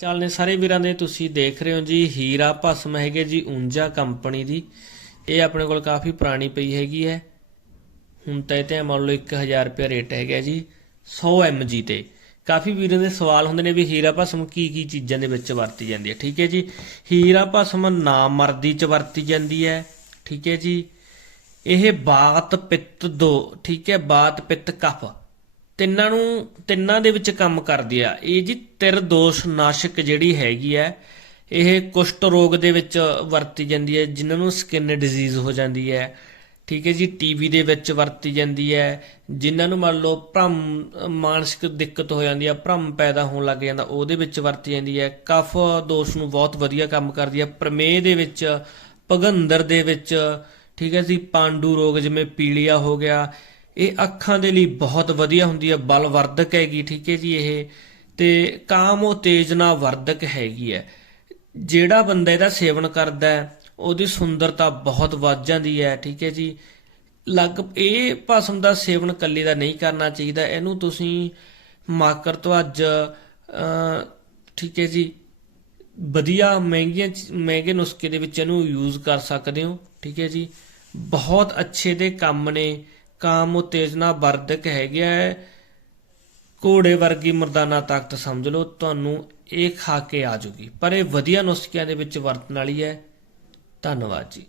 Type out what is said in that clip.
ਚੱਲ ਨੇ ਸਾਰੇ ਵੀਰਾਂ ਦੇ, ਤੁਸੀਂ ਦੇਖ ਰਹੇ ਹੋ ਜੀ ਹੀਰਾ ਭਸਮ ਹੈਗੇ ਜੀ ਉਂਜਾ ਕੰਪਨੀ ਦੀ। ਇਹ ਆਪਣੇ ਕੋਲ ਕਾਫੀ ਪੁਰਾਣੀ ਪਈ ਹੈਗੀ ਹੈ। ਹੁਣ ਤਾਂ ਇਹ ਤੇ ਮੰਨ ਲਓ 1000 ਰੁਪਏ ਰੇਟ ਹੈਗਾ ਜੀ 100 mg ਤੇ। ਕਾਫੀ ਵੀਰਾਂ ਦੇ ਸਵਾਲ ਹੁੰਦੇ ਨੇ ਵੀ ਹੀਰਾ ਭਸਮ ਕੀ ਕੀ ਚੀਜ਼ਾਂ ਦੇ ਵਿੱਚ ਵਰਤੀ ਜਾਂਦੀ ਹੈ, ਠੀਕ ਹੈ ਜੀ? ਹੀਰਾ ਭਸਮ ਨਾਮਰਦੀ ਚ ਵਰਤੀ ਜਾਂਦੀ ਹੈ, ਠੀਕ ਹੈ ਜੀ? ਇਹ ਬਾਤ ਪਿੱਤ ਦੋ, ਠੀਕ ਹੈ? ਬਾਤ ਪਿੱਤ ਕਫ। ਤਿੰਨਾਂ ਨੂੰ, ਤਿੰਨਾਂ ਦੇ ਵਿੱਚ ਕੰਮ ਕਰਦੀ ਆ। ਇਹ ਜੀ ਤਿਰ ਦੋਸ਼ ਨਾਸ਼ਕ ਜਿਹੜੀ ਹੈਗੀ ਹੈ ਇਹ ਕੁਸ਼ਟ ਰੋਗ ਦੇ ਵਿੱਚ ਵਰਤੀ ਜਾਂਦੀ ਹੈ ਜਿਨ੍ਹਾਂ ਨੂੰ ਸਕਿਨ ਡਿਜ਼ੀਜ਼ ਹੋ ਜਾਂਦੀ ਹੈ ਠੀਕ ਹੈ ਜੀ ਟੀਵੀ ਦੇ ਵਿੱਚ ਵਰਤੀ ਜਾਂਦੀ ਹੈ ਜਿਨ੍ਹਾਂ ਨੂੰ ਮੰਨ ਲਓ ਭ੍ਰਮ, ਮਾਨਸਿਕ ਦਿੱਕਤ ਹੋ ਜਾਂਦੀ ਹੈ ਭ੍ਰਮ ਪੈਦਾ ਹੋਣ ਲੱਗ ਜਾਂਦਾ, ਉਹਦੇ ਵਿੱਚ ਵਰਤੀ ਜਾਂਦੀ ਹੈ ਕਫ ਦੋਸ਼ ਨੂੰ ਬਹੁਤ ਵਧੀਆ ਕੰਮ ਕਰਦੀ ਹੈ ਪ੍ਰਮੇਹ ਦੇ ਵਿੱਚ, ਭਗੰਦਰ ਦੇ ਵਿੱਚ, ਠੀਕ ਹੈ ਜੀ, ਪਾਂਡੂ ਰੋਗ ਜਿਵੇਂ ਪੀਲੀਆ ਹੋ ਗਿਆ ਇਹ ਅੱਖਾਂ ਦੇ ਲਈ ਬਹੁਤ ਵਧੀਆ ਹੁੰਦੀ ਹੈ ਬਲ ਵਰਧਕ ਹੈਗੀ, ਠੀਕ ਹੈ ਜੀ ਇਹ। ਤੇ ਕਾਮ ਉਤੇਜਨਾ ਵਰਧਕ ਹੈਗੀ ਹੈ। ਜਿਹੜਾ ਬੰਦਾ ਇਹਦਾ ਸੇਵਨ ਕਰਦਾ ਹੈ, ਉਹਦੀ ਸੁੰਦਰਤਾ ਬਹੁਤ ਵੱਧ ਜਾਂਦੀ ਹੈ, ਠੀਕ ਹੈ ਜੀ। ਲਗ, ਇਹ ਭਸਮ ਦਾ ਸੇਵਨ ਕੱਲੀ ਦਾ ਨਹੀਂ ਕਰਨਾ ਚਾਹੀਦਾ। ਇਹਨੂੰ ਤੁਸੀਂ ਮਾਕਰ ਤੋਂ ਅੱਜ ਠੀਕ ਹੈ ਜੀ, ਵਧੀਆ ਮਹਿੰਗੀਆਂ ਚ- ਮਹਿੰਗੇ ਨੁਸਖੇ ਦੇ ਵਿੱਚ ਇਹਨੂੰ ਯੂਜ਼ ਕਰ ਸਕਦੇ ਹੋ, ਠੀਕ ਹੈ ਜੀ। ਬਹੁਤ ਅੱਛੇ ਦੇ ਕੰਮ ਨੇ ਕਾਮ ਉਤੇਜਨਾ ਵਰਧਕ ਹੈਗਾ ਹੈ ਘੋੜੇ ਵਰਗੀ ਮਰਦਾਨਾ ਤਾਕਤ ਸਮਝ ਲਓ, ਤੁਹਾਨੂੰ ਇਹ ਖਾ ਕੇ ਆ ਜੂਗੀ। ਪਰ ਇਹ ਵਧੀਆ ਨੁਸਖਿਆਂ ਦੇ ਵਿੱਚ ਵਰਤਣ ਵਾਲੀ ਹੈ। ਧੰਨਵਾਦ ਜੀ।